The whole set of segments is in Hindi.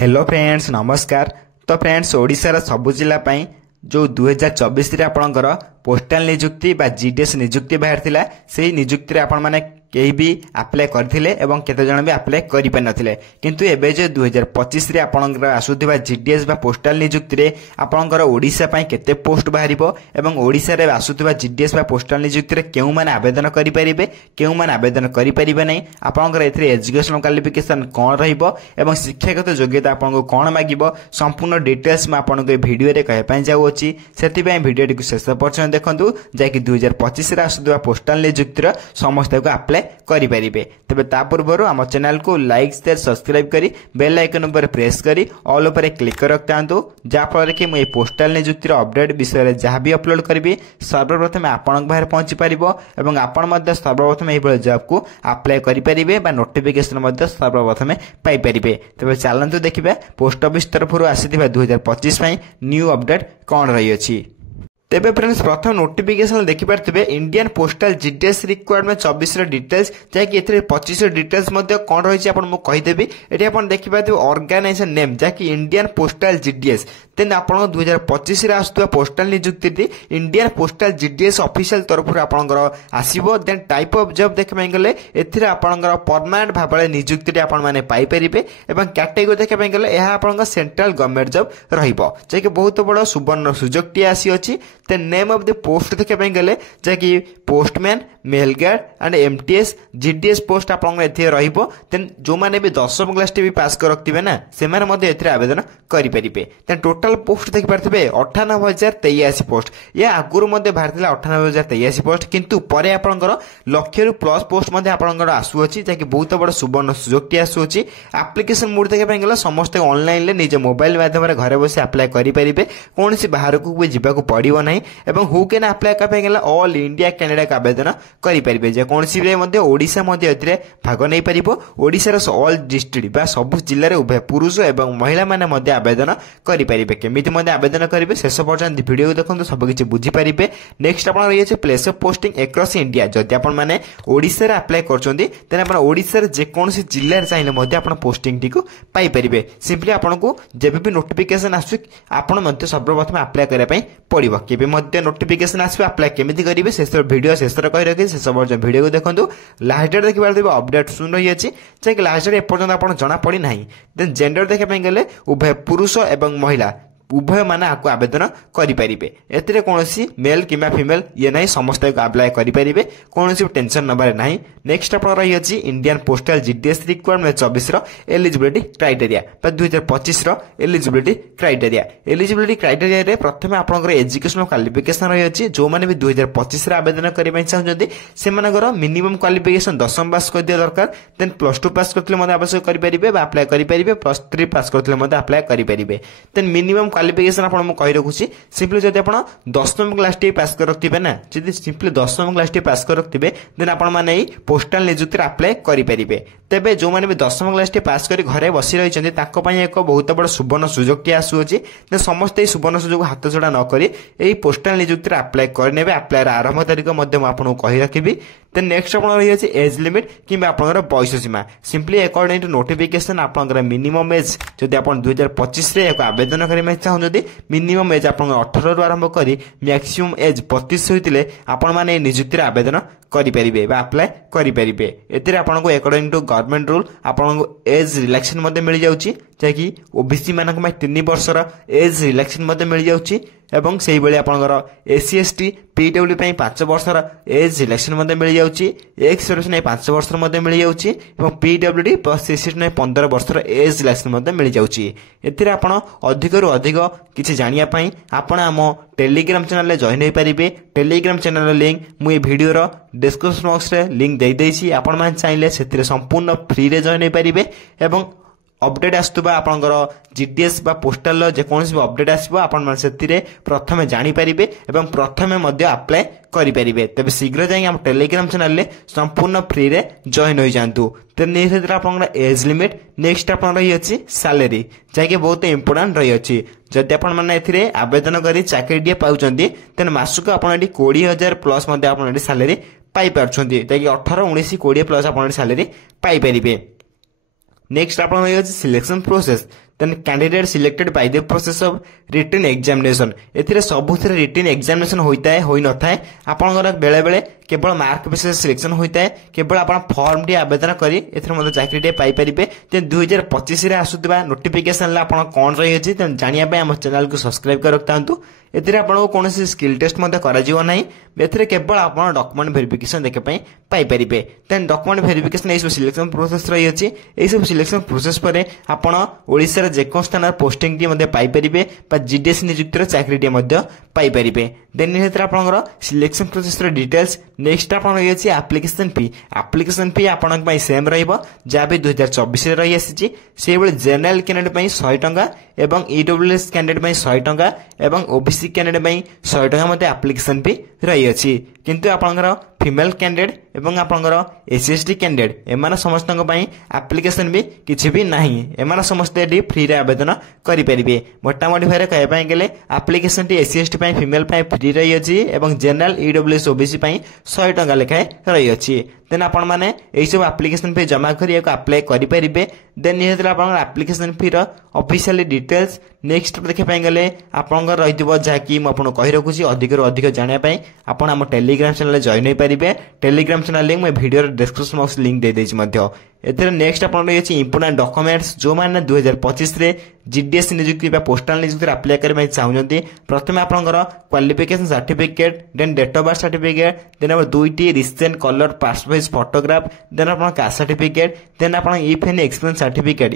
हेलो फ्रेंड्स नमस्कार। तो फ्रेंड्स ओडिशार सबु जिला पाई जो 2024 रे आपणकर पोस्टाल नियुक्ति बा जीडीएस नियुक्ति बाहर थिला सेही नियुक्ति रे आपण माने केही भी अप्लाई करथिले एवं केते जण भी अप्लाई करि पार नथिले किंतु एबे जे 2025 रे आपणकर आसुथिबा जीडीएस बा पोस्टाल नियुक्ति रे आपणकर ओडिसा पाई केते पोस्ट बाहरिबो एवं ओडिसा रे आसुथिबा जीडीएस बा पोस्टाल नियुक्ति रे केउ माने आवेदन करि परिबे केउ माने आवेदन करि परिबे नै आपणकर एथरे एजुकेशनल क्वालिफिकेशन कोन रहिबो एवं शिक्षागत योग्यता आपनको कोन मागिबो संपूर्ण डिटेल्स में आपनको वीडियो रे कहै पई जाउ अछि सेति पई वीडियो को शेष पर्यंत देखंतु जाकि 2025 रे आसुथिबा पोस्टाल नियुक्ति रे समस्त को अप्लाई करि परिबे। तबे ता पूर्व हम चैनल को लाइक शेयर सब्सक्राइब करी बेल आइकन पर प्रेस करी ऑल ऊपर क्लिक कर रखतांतु जा फल कि मैं पोस्टाल नियुक्ति अपडेट विषय रे जहां भी अपलोड करबी सर्वप्रथम आपन बाहर पहुंची परिबो एवं आपन मध्ये सर्वप्रथम एही जॉब को अप्लाई करि परिबे बा नोटिफिकेशन मध्ये सर्वप्रथम पाई परिबे। तबे चलंतु देखिबे पोस्ट ऑफिस तरफ आसीथिबा 2025 पई न्यू अपडेट कोन रही अछि। तेबे फ्रेंड्स प्रथम नोटिफिकेशन देखि पारथिबे इंडियन पोस्टल जीडीएस रिक्वायरमेंट 24 रो डिटेल्स जाकि एथरे 25 रो डिटेल्स मध्ये कोन रही छि आपन मु कहि देबी। एठी आपन देखि पारथिबे ऑर्गेनाइजेशन नेम जाकि इंडियन पोस्टल जीडीएस देन आपन 2025 रे आस्तुवा पोस्टल नियुक्ति इंडियन पोस्टल जीडीएस ऑफिशियल तरफ आपनकर आसीबो। देन टाइप ऑफ जॉब देखि गले एथरे आपनकर परमानेंट भाबळे नियुक्ति आपन माने पाई परिबे एवं कैटेगरी देखि गले एहा आपनकर सेंट्रल गवर्नमेंट जॉब रहिबो जाकि बहुत बड़ सुवर्ण सुजोग टी आसी अछि। The name of the post देखा गले जैकि postman mail guard and MTS GDS post आपन एथे रहिबो। देन जो माने भी 10वीं क्लास टी भी पास कर रखथिबे ना से माने मध्ये एथे आवेदन करि परिबे। देन टोटल पोस्ट देखि पारथिबे 98083 पोस्ट या आगुरु मध्ये भारतला 98083 पोस्ट किंतु परे आपनकर लक्ष रु प्लस पोस्ट मध्ये आपनकर आसु अछि जाकि बहुत बड़ सुवर्ण सुजोग टी आसु अछि। एप्लीकेशन मोड देखा गले समस्त ऑनलाइन ले निज मोबाइल माध्यम रे घरे बसी अप्लाई करि परिबे कोनसी बाहर को भी जिबाको पड़िबो नै एवं हु कैन अप्लाई करबे गेला ऑल इंडिया कैंडिडेट आवेदन करि परिबे जे कोनसी रे मध्ये ओडिसा मध्ये एथरे भाग नै परिबो। ओडिसा रो ऑल डिस्ट्रिक्ट बा सब जिल्ला रे उभय पुरुष एवं महिला माने मध्ये आवेदन करि परिबे। केमिति मध्ये आवेदन करिवे शेष पर्यंत वीडियो देखंतु सब किछि बुझी परिबे। नेक्स्ट आपण रही छै place of posting across India जदि आपण माने ओडिसा रे अप्लाई करचोंदी तेन आपण ओडिसा रे जे कोनसी जिल्ला रे चाहिले मध्ये आपण पोस्टिंग टिकु पाई परिबे। सिंपली आपनको जेबे भी नोटिफिकेशन आसु आपण मध्ये सर्वप्रथम अप्लाई करै पई पड़िबो केबे मध्ये नोटिफिकेशन आसु अप्लाई केमिति करिवे शेष वीडियो शेष रे कहि रखि शेष पर्यंत वीडियो को देखंतु लास्ट डेट देखि पारथिबे अपडेट सुन रही अछि जे कि लास्ट डेट ए पर्यंत आपण जणा पड़ी नाही। देन जेंडर देखि पई गेले उभय पुरुष एवं महिला उभय माने आको आवेदन करि परिबे। एतरे कोनोसी मेल किबा फीमेल ये नै समस्त को अप्लाई करि परिबे कोनोसी टेंशन नबार नाही। नेक्स्ट आपण रही अछि इंडियन पोस्टल जीडीएस रिक्वायरमेंट 24 रो एलिजिबिलिटी क्राइटेरिया बा 2025 रो एलिजिबिलिटी क्राइटेरिया। एलिजिबिलिटी क्राइटेरिया रे प्रथमे आपनकर एजुकेशनल क्वालिफिकेशन रही अछि जो माने भी 2025 रे आवेदन करिबा चाहजोदी से मानकर मिनिमम क्वालिफिकेशन 10वीं पास कर दिया दरकार। देन +2 पास करथिले मध्ये आवश्यक करि परिबे बा अप्लाई करि परिबे +3 पास करथिले मध्ये अप्लाई करि परिबे। देन मिनिमम क्वालिफिकेशन आपण मु कहि रखुछि सिंपली जदि आपण 10वीं क्लास टी पास कर रखथिबे ना जदि सिंपली 10वीं क्लास टी पास कर रखथिबे देन आपण माने पोस्टल नियुक्ति अप्लाई करि परिबे। तेबे जो माने भी 10वीं क्लास टी पास करी घरे बसी रही छथि ताको पई एक बहुत बड़ सुवर्ण सुजोग टी आसु अछि। ने समस्त ए सुवर्ण सुजोग हाथ छडा न करी एई पोस्टल नियुक्ति अप्लाई करनेबे। अप्लाई रा आरंभ तारिख मध्ये म आपन कहि रखिबी। देन नेक्स्ट आपण रही अछि एज लिमिट किबा आपनकर बयस सीमा सिंपली अकॉर्डिंग टू नोटिफिकेशन आपनकर मिनिमम एज जदि आपण 2025 रे एक आवेदन करिमे चाहू जदि मिनिमम एज आपन 18 रु आरंभ करी मैक्सिमम एज 25 होइतिले आपण माने नियुक्ति आवेदन करि परिबे बा अप्लाई करि परिबे। एतिरे आपन को अकॉर्डिंग टू गवर्नमेंट रूल आपन को एज रिलैक्सेशन मध्ये मिल जाउची जेकि ओबीसी मानक मै 3 वर्षर एज रिलैक्सेशन मध्ये मिल जाउची एवं सेही बेले आपनकर एससी एसटी पीडब्ल्यू पई 5 वर्षर एज रिलैक्सेशन मध्ये मिल जाउची एक्स सर्विस नै 5 वर्षर मध्ये मिल जाउची एवं पीडब्ल्यूडी प्लस एससी नै 15 वर्षर एज रिलैक्सेशन मध्ये मिल जाउची। एतिरे आपन अधिक रु अधिक किछि जानिया पई आपन हमो टेलीग्राम चैनल ले जॉइन होई परिबे। टेलीग्राम चैनल लिंक मु ए वीडियो रो डिस्क्रिप्शन बॉक्स रे लिंक दे देछि आपण मान चाहिले सेतिरे संपूर्ण फ्री रे जॉइन होई परिबे एवं अपडेट आस्तुबा आपनकर जीडीएस बा पोस्टल जे कोनसी अपडेट आसीबो आपण मान सेतिरे प्रथमे जानि परिबे एवं प्रथमे मध्ये अप्लाई करि परिबे। तबे शीघ्र जाई हम टेलीग्राम चैनल ले संपूर्ण फ्री रे जॉइन होई जांतु। त नेसेतिर आपनकर एज लिमिट नेक्स्ट आपण रही अछि सैलरी जाके बहुत इंपोर्टेंट रही अछि। जदि आपण माने एथिरे आवेदन करी चाकरीडिया पाउचंदी तेन मासुक आपण एडी 20000 प्लस मध्ये आपण एडी सैलरी पाई परछंदी ताकि 18 19 20 प्लस आपण एडी सैलरी पाई परिबे। नेक्स्ट आपण selection process then candidate selected by the process of written examination एथिरे सबुथिरे रिटन एग्जामिनेशन होइताय होई नथाय आपनकर बेले बेले केवल मार्क बेसिस सिलेक्शन होइताय केवल आपण फॉर्म टी आवेदन करी एथिरे मते चाकरी टे पाई परिबे ते 2025 रे आसुतबा नोटिफिकेशन ला आपण कोन रही अछि त जानिया पे हम चैनल को सब्सक्राइब कर रखतांतु एथिरे आपण कोन से स्किल टेस्ट मते करा जिवो नाही एथिरे केवल आपण डॉक्यूमेंट वेरिफिकेशन देखे पई पाई परिबे देन डॉक्यूमेंट वेरिफिकेशन एसो सिलेक्शन प्रोसेस रही अछि एसो सिलेक्शन प्रोसेस परे आपण ओडिसा रे जेको स्थान पोस्टिंग टी मते पाई परिबे बा जीडीएस नियुक्तिर चाकरी टी मते पाई परिबे देन एथिरे आपनकर सिलेक्शन प्रोसेस रे डिटेल्स नेक्स्ट आपण रही अछि एप्लिकेशन फी आपण पई सेम रहइबो जा भी 2024 रे रही आसी से बेले जनरल कैंडिडेट पई 100 टंका एवं ईडब्ल्यूएस कैंडिडेट पई 100 टंका एवं ओबीसी कैंडिडेट पई 100 टंका मते एप्लिकेशन फी रही अछि किंतु आपनकर फीमेल कैंडिडेट एवं आपनकर एसएसटी कैंडिडेट एमान समस्त पई एप्लिकेशन भी किछि भी नाही एमान समस्त एडी फ्री रे आवेदन करि परिबे मोटामोटी भारे कहै पई गेले एप्लिकेशन टी एसएसटी पई फीमेल पई फ्री रही अछि एवं जनरल ईडब्ल्यूएस ओबीसी पई 100 टंका लेखाए रही अछि देन आपण माने एई सब एप्लिकेशन फी जमा करी एको अप्लाई करि परिबे देन निहतला आपण एप्लिकेशन फी रो ऑफिशियल डिटेल्स नेक्स्ट देखे पई गेले आपनकर रहितबो जाकी म आपण कहि रखुची अधिक रो अधिक जानिया पई आपण हम टेलीग्राम चैनल जॉइन होई परिबे टेलीग्राम चैनल लिंक मैं वीडियो डिस्क्रिप्शन बॉक्स लिंक दे देछि मध्य एथरे नेक्स्ट आपण रही इंपोर्टेंट डॉक्यूमेंट्स जो माने 2025 रे जीडीएस नियुक्ति बा पोस्टल नियुक्ति रे अप्लाई करबा चाहउजंती प्रथमे आपनकर qualification certificate then date of birth certificate then अब दुईटी recent colour passport size photograph then आपन कास्ट सर्टिफिकेट देन आपन if any experience certificate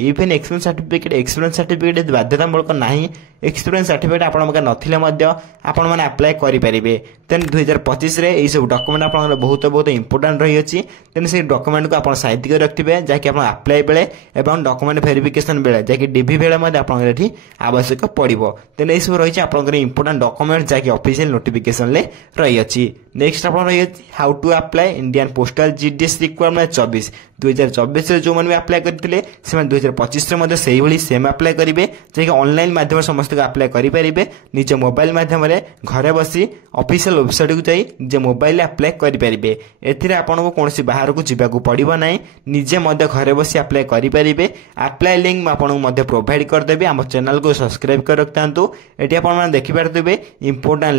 experience certificate बाध्यतामूलक नाही एक्सपीरियंस सर्टिफिकेट आपण मके नथिले मध्य आपण माने अप्लाई करि परिबे देन 2025 रे एई सब डॉक्यूमेंट आपण बहुत इंपोर्टेंट रही अछि देन से डॉक्यूमेंट को आपण साइड कर रखथिबे जाकि आपण अप्लाई बेले एवं डॉक्यूमेंट वेरिफिकेशन बेले जाकि डीवी बेले मध्य आपण एठी आवश्यक पड़िबो देन एई सब रही आपण इंपोर्टेंट डॉक्यूमेंट जाकि ऑफिशियल नोटिफिकेशन ले रही अछि नेक्स्ट आपण रही how to apply Indian postal GDS requirement 2024 रे जो मन भी अप्लाई करथिले से 2025 रे मध्य सेही भली सेम अप्लाई करिवे जे ऑनलाइन माध्यम समस्त अप्लाई करि परिबे निज मोबाइल माध्यम रे घरे बसी ऑफिशियल वेबसाइट को जाई जे मोबाइल अप्लाई करि परिबे एथिरे आपण को कोनसी बाहर को जिबा को पड़िबो नै निजे मध्य घरे बसी अप्लाई करि परिबे अप्लाई लिंक आपण को मध्य प्रोवाइड कर देबे हम चैनल को सब्सक्राइब कर रखतांतु एठी आपण माने देखि परतबे इंपोर्टेंट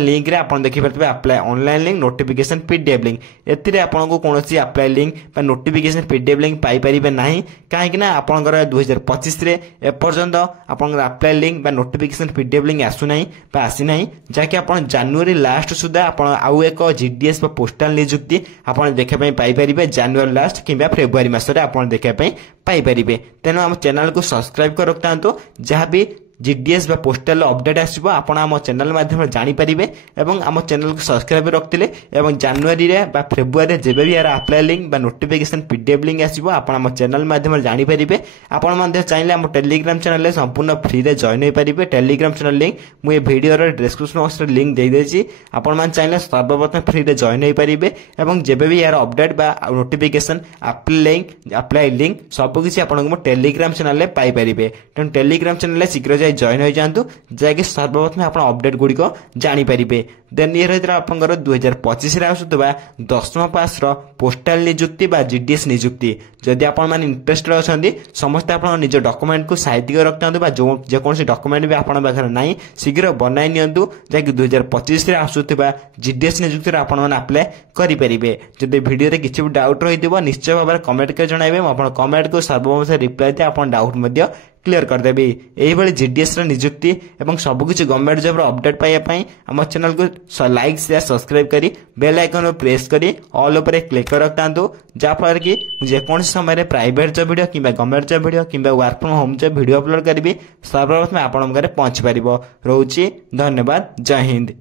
लिंक रे आपण देखि परतबे apply online link notification PDF link एथिरे आपण को कोनसी अप्लाई लिंक बा नोटिफिकेशन पीडीएफ लिंक पाई परिबे नाही काहे कि ना आपनकर 2025 रे ए पर्यंत आपनकर अप्लाई लिंक बा नोटिफिकेशन पीडीएफ लिंक आसु नाही बा आसी नाही जाके आपण जनवरी लास्ट सुधा आपण आउ एक जीडीएस बा पोस्टल नियुक्ति आपण देखे पई पाई परिबे जनवरी लास्ट किबा फेब्रुआरी मास रे आपण देखे पई पाई परिबे तेनो हम चैनल को सब्सक्राइब कर रखतांतो जहां भी जीडीएस बा पोस्टल अपडेट आसीबो आपण हम चैनल माध्यम जानि परिबे एवं हम चैनल को सब्सक्राइब रखतिले एवं जनवरी रे बा फेब्रुआरी रे जेबे भी यार अप्लाई लिंक बा नोटिफिकेशन पीडीएफ लिंक आसीबो आपण हम चैनल माध्यम जानि परिबे आपण माध्यम चाहिले हम टेलीग्राम चैनल ले संपूर्ण फ्री रे जॉइन होई परिबे टेलीग्राम चैनल लिंक मु ए वीडियो रे डिस्क्रिप्शन बॉक्स रे लिंक दे देछि आपण मान चाहिले सर्वप्रथम फ्री रे जॉइन होई परिबे एवं जेबे भी यार अपडेट बा नोटिफिकेशन अप्लाई लिंक सब किछि आपण को टेलीग्राम चैनल ले पाई परिबे तेन टेलीग्राम चैनल ले शीघ्र जाई जॉइन हो जांतु जाके सर्वप्रथम आपण अपडेट गुडी को जानि परिबे देन ये रहितरा आपनकर 2025 रे आसुतबा 10th पास रो पोस्टल नियुक्ति बा जीडीएस नियुक्ति जदि आपण मान इंटरेस्टेड अछंदी समस्त आपण निज डॉक्यूमेंट को साइड कर रखतांतु बा जे कोनसी डॉक्यूमेंट भी आपण बाखर नाही शीघ्र बनाई नियंतु जाके 2025 रे आसुतबा जीडीएस नियुक्ति रे आपण मान अप्लाई करि परिबे जदि वीडियो रे किछि भी डाउट रहितबो निश्चय भाबरे कमेंट कर जणाइबे आपण कमेंट को सर्वप्रथम से रिप्लाई दे आपण डाउट मध्य क्लियर कर देबे एही बळे जीडीएस रे नियुक्ति एवं सब किछि गवर्नमेंट जॉब रो अपडेट पाइया पई हम चैनल को लाइक शेयर सब्सक्राइब करी बेल आइकन को प्रेस करी ऑल ऊपर क्लिक कर रखतांतु जा फर कि जे कोन समय रे प्राइवेट जॉब वीडियो किबा गवर्नमेंट जॉब वीडियो किबा work from home job video upload करबी सर्वप्रथम आपण मगरे पहुंच परिबो रहउची धन्यवाद जय हिंद।